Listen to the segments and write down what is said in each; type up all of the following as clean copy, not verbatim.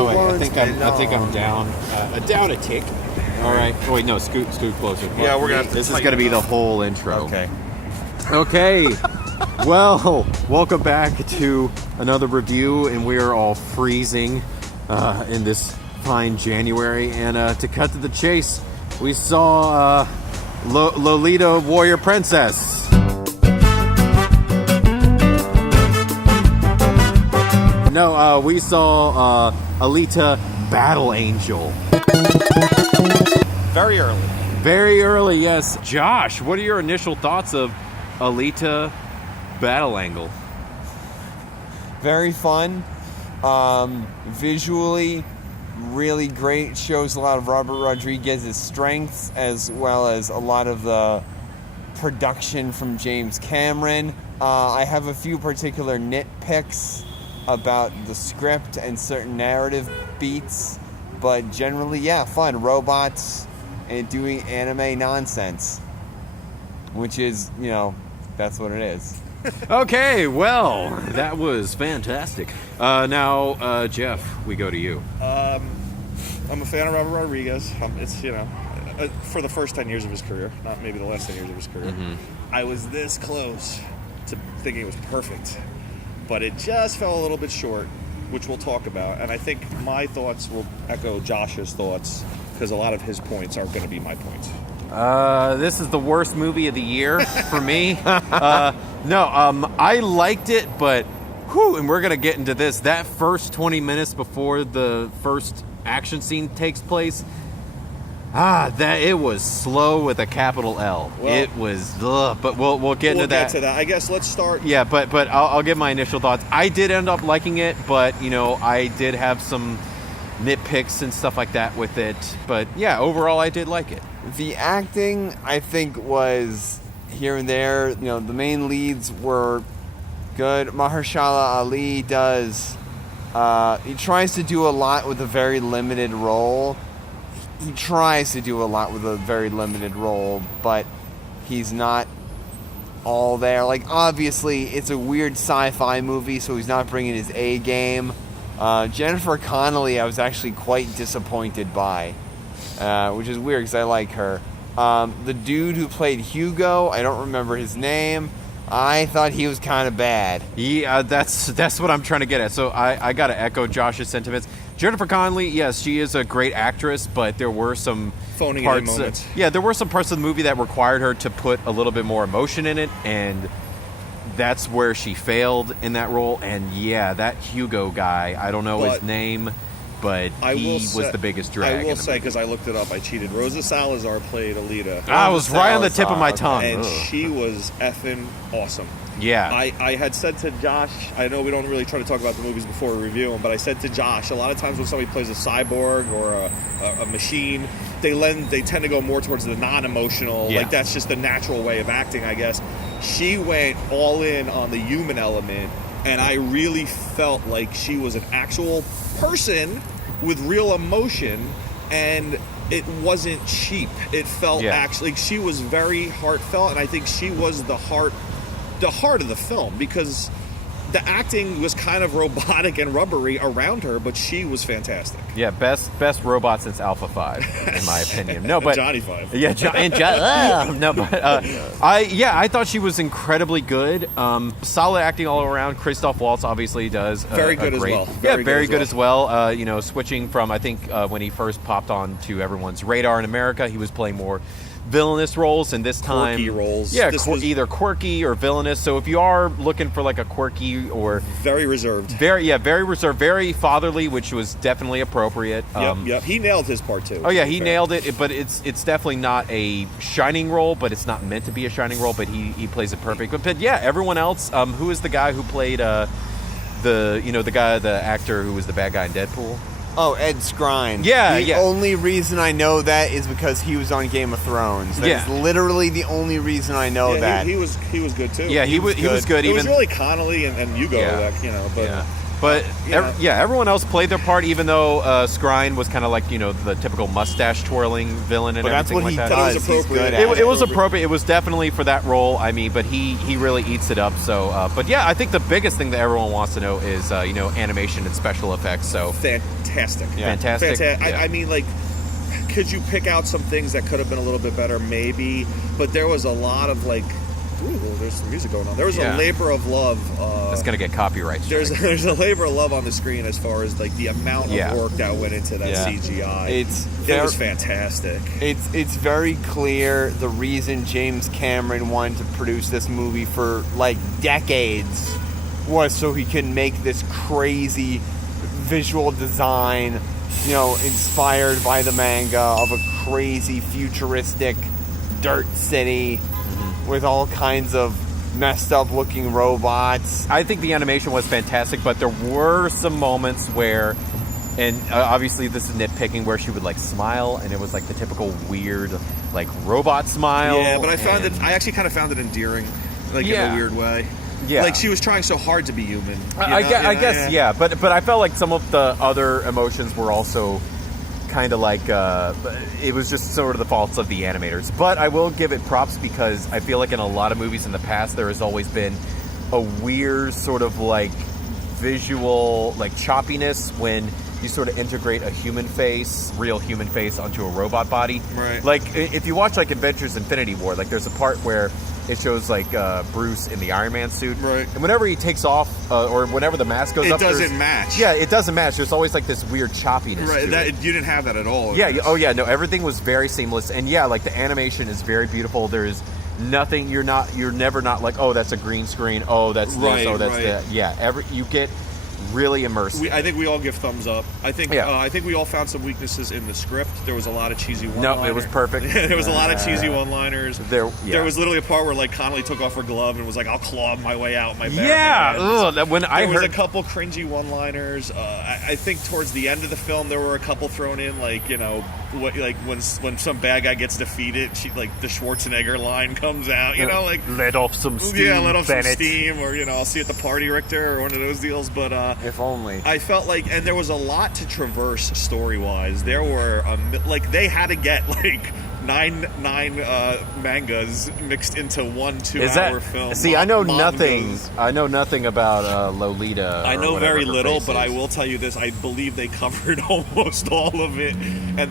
Oh wait, I think I'm down. Down a tick. All right. Oh wait, no, scoot closer. Yeah, we're gonna. This is gonna be the whole intro. Okay. Okay. Well, welcome back to another review, and we are all freezing in this fine January. And to cut to the chase, we saw Lolita Warrior Princess. No, we saw Alita Battle Angel. Very early. Very early, yes. Josh, what are your initial thoughts of Alita Battle Angle? Very fun. Visually, really great. Shows a lot of Robert Rodriguez's strengths, as well as a lot of the production from James Cameron. I have a few particular nitpicks about the script and certain narrative beats, but generally, yeah, fun. Robots and doing anime nonsense, which is, that's what it is. Okay, well, that was fantastic. Now, Jeff, we go to you. I'm a fan of Robert Rodriguez. It's, for the first 10 years of his career, not maybe the last 10 years of his career. Mm-hmm. I was this close to thinking it was perfect, but it just fell a little bit short, which we'll talk about. And I think my thoughts will echo Josh's thoughts, because a lot of his points are going to be my points. This is the worst movie of the year for me. I liked it, but and we're going to get into this. That first 20 minutes before the first action scene takes place, it was slow with a capital L. Well, it was, but we'll get into that. We'll get to that. I guess let's start. Yeah, but I'll give my initial thoughts. I did end up liking it, but, I did have some nitpicks and stuff like that with it. But, yeah, overall, I did like it. The acting, I think, was here and there. The main leads were good. Mahershala Ali does... he tries to do a lot with a very limited role. But he's not all there. Like, obviously, it's a weird sci-fi movie, so he's not bringing his A game. Jennifer Connelly, I was actually quite disappointed by, which is weird because I like her. The dude who played Hugo, I don't remember his name. I thought he was kind of bad. Yeah, that's what I'm trying to get at. So I got to echo Josh's sentiments. Jennifer Connelly, yes, she is a great actress, but there were some phoning parts. moments. There were some parts of the movie that required her to put a little bit more emotion in it, and that's where she failed in that role. And yeah, that Hugo guy, I don't know his name, but he was the biggest drag. I will say, because I looked it up, I cheated. Rosa Salazar played Alita. I was right on the tip of my tongue. And she was effing awesome. Yeah. I had said to Josh, I know we don't really try to talk about the movies before we review them, but I said to Josh, a lot of times when somebody plays a cyborg or a machine, they tend to go more towards the non-emotional, like that's just the natural way of acting, I guess. She went all in on the human element, and I really felt like she was an actual person with real emotion, and it wasn't cheap. It felt actually, she was very heartfelt, and I think she was the heart of the film, because the acting was kind of robotic and rubbery around her, but she was fantastic. Yeah, best robot since Alpha 5, in my opinion. No, but Johnny 5. Yeah, I thought she was incredibly good. Solid acting all around. Christoph Waltz obviously does very good as well. Very good as well. Switching from, I think when he first popped on to everyone's radar in America, he was playing more villainous roles, and this time quirky roles. Yeah, either quirky or villainous. So if you are looking for like a quirky or very reserved, very reserved, very fatherly, which was definitely appropriate. Yep. He nailed his part too. Oh yeah, he nailed it. But it's definitely not a shining role, but it's not meant to be a shining role. But he plays it perfect. But yeah, everyone else. Who is the guy who played the actor who was the bad guy in Deadpool? Oh, Ed Skrein. The only reason I know that is because he was on Game of Thrones. That's literally the only reason I know that. He was good too. Yeah, he was good. It was really Connolly and Hugo, But everyone else played their part, even though Skrein was kind of like the typical mustache twirling villain and everything like that. That's what he does. He's good at it. It was appropriate. It was definitely for that role. I mean, but he really eats it up. So, but yeah, I think the biggest thing that everyone wants to know is animation and special effects. So fantastic. fantastic. Yeah. Fantastic. Yeah. I mean, like, could you pick out some things that could have been a little bit better? Maybe, but there was a lot of like, ooh, there's some music going on. There was a labor of love. It's gonna get copyright strike. There's a labor of love on the screen as far as like the amount of work that went into that CGI. It was fantastic. It's very clear the reason James Cameron wanted to produce this movie for like decades was so he could make this crazy visual design, you know, inspired by the manga of a crazy futuristic dirt city with all kinds of messed up looking robots. I think the animation was fantastic, but there were some moments where, and obviously this is nitpicking, where she would like smile and it was like the typical weird like robot smile. Yeah, but I actually kind of found it endearing, like in a weird way. Yeah, like she was trying so hard to be human. I guess, yeah. But I felt like some of the other emotions were also kind of like it was just sort of the faults of the animators. But I will give it props because I feel like in a lot of movies in the past there has always been a weird sort of like visual like choppiness when you sort of integrate a human face, real human face, onto a robot body. Right. Like if you watch like Avengers Infinity War, like there's a part where it shows like Bruce in the Iron Man suit. Right. And whenever he takes off, or whenever the mask goes up, it doesn't match. Yeah, it doesn't match. There's always like this weird choppiness. Right. To it. You didn't have that at all. Yeah. Oh yeah. No, everything was very seamless, and yeah, like the animation is very beautiful. There's nothing. You're never not like, oh, that's a green screen. Oh, that's this. Oh, that's that. Yeah. You get really immersive. I think we all give thumbs up. I think we all found some weaknesses in the script. There was a lot of cheesy one-liners. No, it was perfect. There was a lot of cheesy one-liners. There was literally a part where like Connolly took off her glove and was like, "I'll claw my way out my bare hands." There was a couple cringy one-liners. I think towards the end of the film there were a couple thrown in, like, you know, when some bad guy gets defeated, like the Schwarzenegger line comes out. You know, like let off some steam. Yeah, let off Bennett. some steam, or, you know, I'll see you at the party, Richter, or one of those deals. But if only. I felt like, and there was a lot to traverse story-wise. There were like they had to get like nine mangas mixed into 1 2-hour film. See, I know nothing. I know nothing about Lolita. I know very little, but I will tell you this: I believe they covered almost all of it,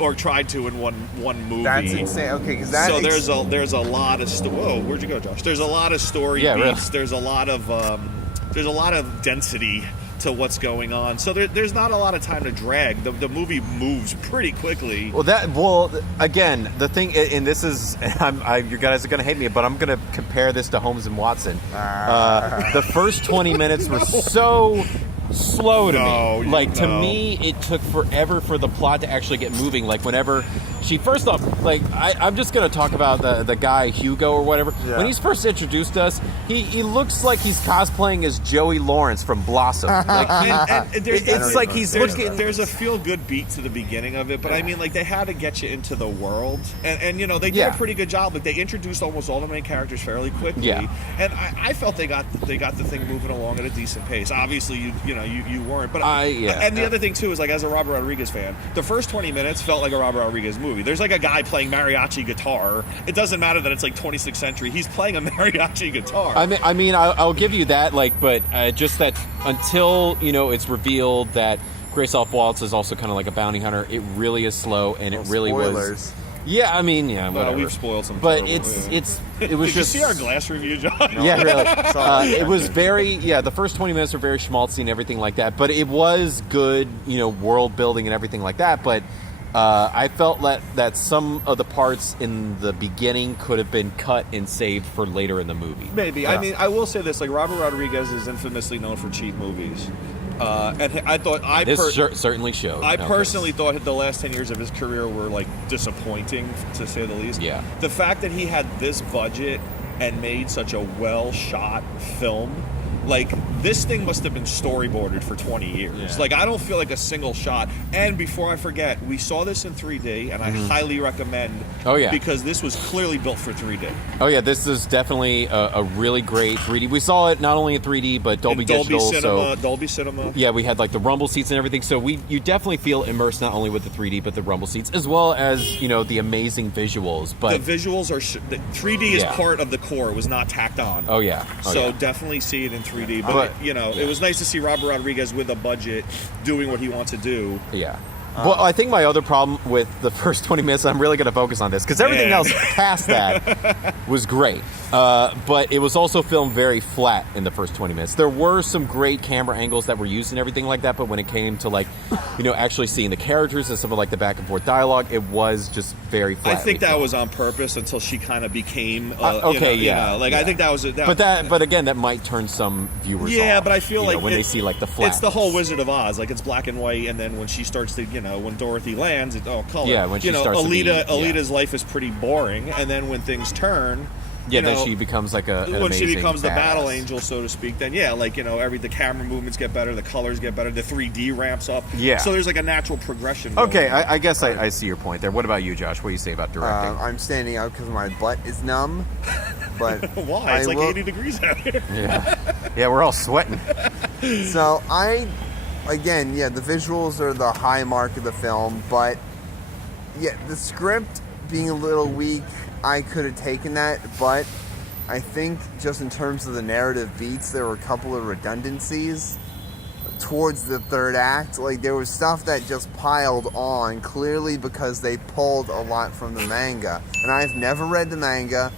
or tried to in one movie. That's insane. Okay, because that. So there's a lot of whoa, where'd you go, Josh? There's a lot of story beats. Really? There's a lot of density to what's going on, so there's not a lot of time to drag. The movie moves pretty quickly. Well, again, the thing, and this is, you guys are going to hate me, but I'm going to compare this to Holmes and Watson. The first 20 minutes were so slow to me. Like, to me, it took forever for the plot to actually get moving. Like, whenever she first off, like, I'm just going to talk about the guy Hugo or whatever. Yeah. When he's first introduced to us, he looks like he's cosplaying as Joey Lawrence from Blossom. Like, it's like he's looking. There's a feel good beat to the beginning of it, but I mean, like, they had to get you into the world, and you know, they did a pretty good job. Like, they introduced almost all the main characters fairly quickly, and I felt they got the thing moving along at a decent pace. Obviously, you weren't, but and the other thing too is, like, as a Robert Rodriguez fan, the first 20 minutes felt like a Robert Rodriguez movie. There's like a guy playing mariachi guitar. It doesn't matter that it's like 26th century. He's playing a mariachi guitar. I mean, I'll give you that, like, but just that until, you know, it's revealed that Grace Waltz is also kind of like a bounty hunter, it really is slow, and it really was. Yeah, I mean, whatever. We've spoiled some. But it was Did just. Did you see our glass review, John? Yeah, really. It was very. Yeah, the first 20 minutes were very schmaltzy and everything like that. But it was good, you know, world building and everything like that. But I felt that some of the parts in the beginning could have been cut and saved for later in the movie. Maybe. Yeah. I mean, I will say this: like, Robert Rodriguez is infamously known for cheap movies. And I thought certainly showed. I personally thought the last 10 years of his career were, like, disappointing, to say the least. Yeah. The fact that he had this budget and made such a well-shot film, like, this thing must have been storyboarded for 20 years. Yeah. Like, I don't feel like a single shot. And before I forget, we saw this in 3D, and I highly recommend. Oh, yeah. Because this was clearly built for 3D. Oh, yeah, this is definitely a really great 3D. We saw it not only in 3D, but Dolby Digital. Dolby Cinema. Yeah, we had, like, the rumble seats and everything. So you definitely feel immersed not only with the 3D, but the rumble seats, as well as, you know, the amazing visuals. But the visuals are... 3D is part of the core. It was not tacked on. Oh, yeah. So definitely see it in 3D. it was nice to see Robert Rodriguez with a budget doing what he wants to do. Yeah. Well, I think my other problem with the first 20 minutes, I'm really going to focus on this, because everything else past that was great. But it was also filmed very flat in the first 20 minutes. There were some great camera angles that were used and everything like that, but when it came to, like, actually seeing the characters and some of, like, the back and forth dialogue, it was just very flat. I think that was on purpose until she kind of became, I think that was... But again, that might turn some viewers off. But I feel like... when they see, like, the flat. It's the whole Wizard of Oz. Like, it's black and white, and then when she starts to, when Dorothy lands, it's all color. Yeah, when she starts Alita's life is pretty boring, and then when things turn... then she becomes like when she becomes the badass battle angel, so to speak. Then the camera movements get better, the colors get better, the 3D ramps up. Yeah. So there's like a natural progression. Okay, I guess I see your point there. What about you, Josh? What do you say about directing? I'm standing out because my butt is numb. But why? It's 80 degrees out here. Yeah, we're all sweating. So the visuals are the high mark of the film, but the script being a little weak. I could have taken that, but I think just in terms of the narrative beats, there were a couple of redundancies towards the third act. Like, there was stuff that just piled on, clearly because they pulled a lot from the manga. And I've never read the manga.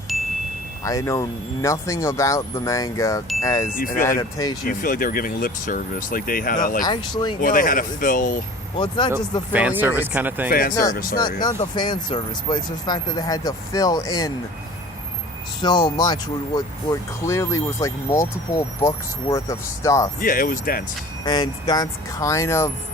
I know nothing about the manga as an adaptation. You feel like they were giving lip service, like they had they had to fill... Well, it's not just the fan service kind of thing. Not the fan service, but it's just the fact that they had to fill in so much. What clearly was like multiple books worth of stuff. Yeah, it was dense, and that's kind of.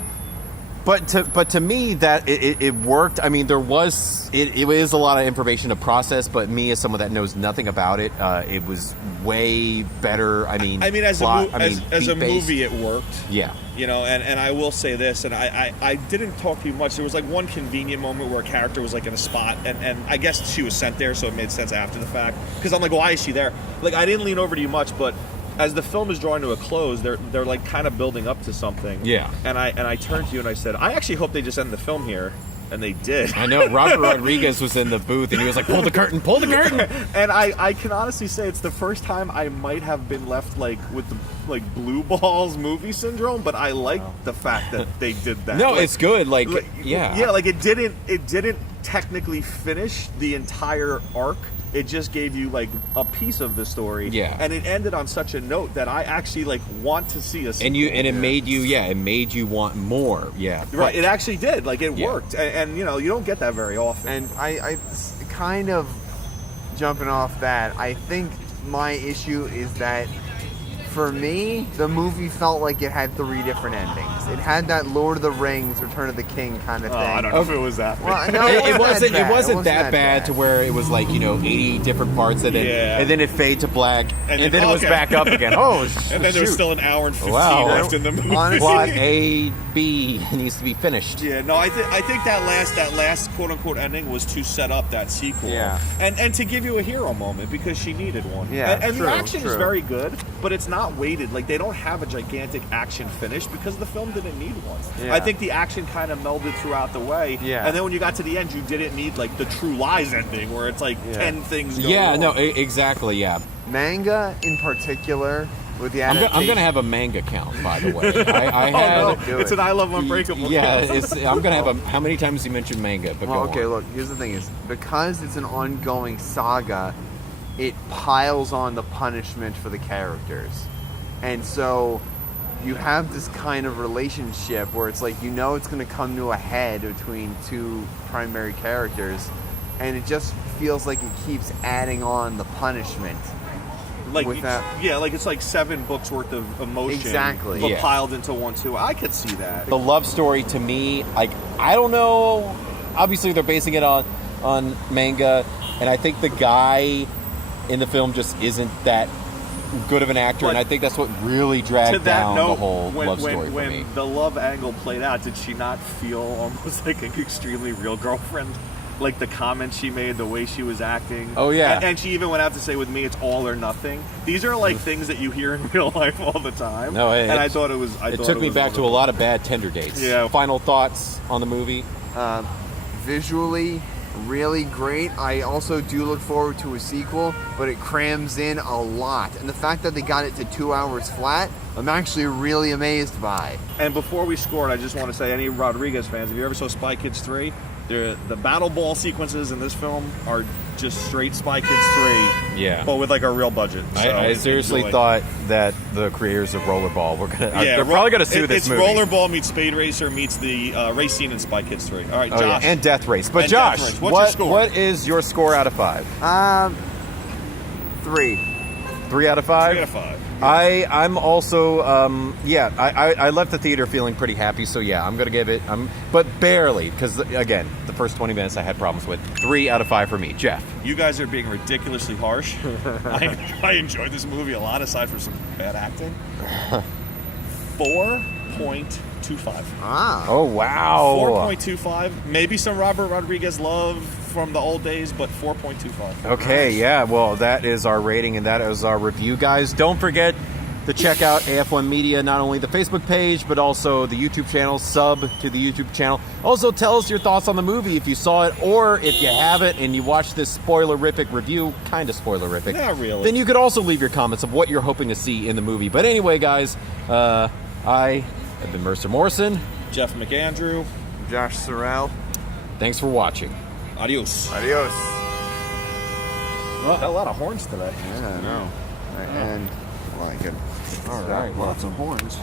But to me that it worked. I mean, there was it is a lot of information to process. But me, as someone that knows nothing about it, it was way better. I mean, as a movie, it worked. Yeah. And I will say this, and I didn't talk too much. There was like one convenient moment where a character was like in a spot, and I guess she was sent there, so it made sense after the fact. Because I'm like, why is she there? Like, I didn't lean over to you much, but as the film is drawing to a close, they're like kind of building up to something. Yeah. And I turned to you and I said, I actually hope they just end the film here. And they did. I know. Robert Rodriguez was in the booth, and he was like, pull the curtain, pull the curtain. And I can honestly say it's the first time I might have been left like with the blue balls movie syndrome, but I like the fact that they did that. No, it's good. Yeah, like it didn't technically finish the entire arc. It just gave you like a piece of the story, and it ended on such a note that I actually like want to see a sequel. And it made you want more, right. It actually did, like it worked, and you don't get that very often. And I kind of jumping off that, I think my issue is that for me, the movie felt like it had 3 different endings. It had that Lord of the Rings, Return of the King kind of thing. I don't know if it was that bad. Well, no, it wasn't that bad to where it was like 80 different parts, and then it faded to black, and then it was back up again. And then there's still an hour and 15 left in the movie. Honestly, plot A, B needs to be finished. Yeah, no, I think that last quote unquote ending was to set up that sequel. Yeah. And to give you a hero moment because she needed one. Yeah. And the action is very good, but it's not weighted. Like, they don't have a gigantic action finish because the film didn't need one. Yeah. I think the action kind of melded throughout the way. Yeah. And then when you got to the end, you didn't need like the True Lies ending where it's like 10 things going on. No, exactly, yeah. Manga in particular with the adaptation. I'm gonna have a manga count, by the way. I had. It's an I Love Unbreakable. Yeah, I'm gonna have how many times you mentioned manga? But look. Here's the thing: is because it's an ongoing saga, it piles on the punishment for the characters, and so you have this kind of relationship where it's like it's going to come to a head between 2 primary characters, and it just feels like it keeps adding on the punishment. Like it's like 7 books worth of emotion, but piled into one too. I could see that. The love story to me, like, I don't know. Obviously, they're basing it on manga, and I think the guy in the film just isn't that good of an actor, and I think that's what really dragged down the whole love story for me. When the love angle played out, did she not feel almost like an extremely real girlfriend? Like the comments she made, the way she was acting. Oh, yeah. And she even went out to say, with me, it's all or nothing. These are like things that you hear in real life all the time. No, I thought it was... It took me back to a lot of bad Tinder dates. Yeah. Final thoughts on the movie? Visually, really great. I also do look forward to a sequel, but it crams in a lot. And the fact that they got it to 2 hours flat I'm actually really amazed by. And before we scored, I just want to say, any Rodriguez fans, if you ever saw Spy Kids 3, the battle ball sequences in this film are just straight Spy Kids 3. Yeah. But with like a real budget. So I seriously enjoy. thought that the creators of Rollerball were gonna. Yeah, they're probably gonna sue this movie. It's Rollerball meets Spade Racer meets the race scene in Spy Kids 3. All right, Oh, Josh. yeah, and Death Race. But And Josh, Death Race. What's your score? what is your score out of 5? 3. 3 out of 5? 3 out of 5. I'm also I left the theater feeling pretty happy, so yeah, I'm gonna give it but barely, because again, the first 20 minutes I had problems with. 3 out of 5 for me. Jeff. You guys are being ridiculously harsh. I enjoyed this movie a lot, aside from some bad acting. 4.25. Oh wow. 4.25. Maybe some Robert Rodriguez love from the old days, but 4.25. Okay, yeah, well, that is our rating and that is our review, guys. Don't forget to check out AF1 Media, not only the Facebook page, but also the YouTube channel. Sub to the YouTube channel. Also, tell us your thoughts on the movie if you saw it, or if you haven't and you watched this spoilerific review, kind of spoilerific. Not really. Then you could also leave your comments of what you're hoping to see in the movie. But anyway, guys, I have been Mercer Morrison. Jeff McAndrew. Josh Sorrell. Thanks for watching. Adios. Adios. Well, a lot of horns today. Yeah, I know. And like it. All right, Lots of horns.